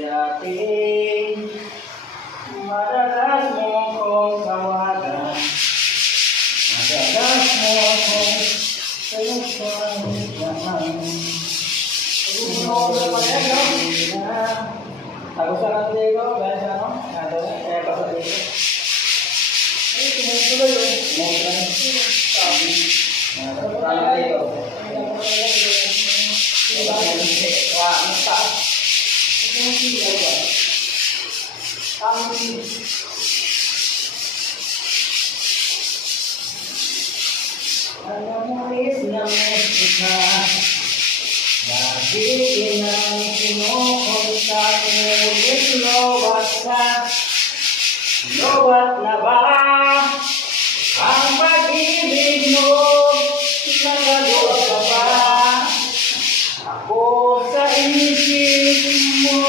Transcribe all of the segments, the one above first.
ating madalas mo kong tawagan, madalas mo kong pinagsasahan. Tagusan natin dito, guys, ano? Ito na, kaya pa sa dito. Ay, tumutuloy yun. Tumutuloy. Sabi. Talang dito. Alam mo is na musika, lagi inang kinukontak mo, is lowat na, lowat na ba ang pag-ibig mo, nagalot ka ba? Ako sa isip mo,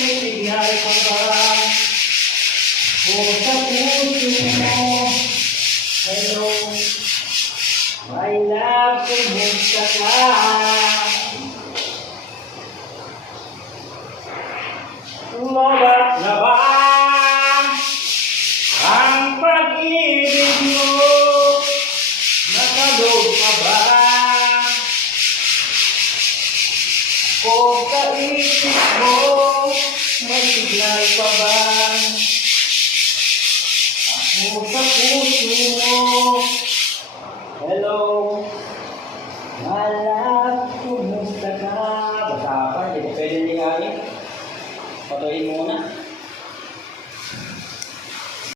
may bigay ka ba? Ako sa puso mo, hello, my love, kumusta ka? Lowat na ba ang pag-ibig mo? Nakalog ka ba? Ako sa isip mo, may signal pa ba? Ako sa puso mo,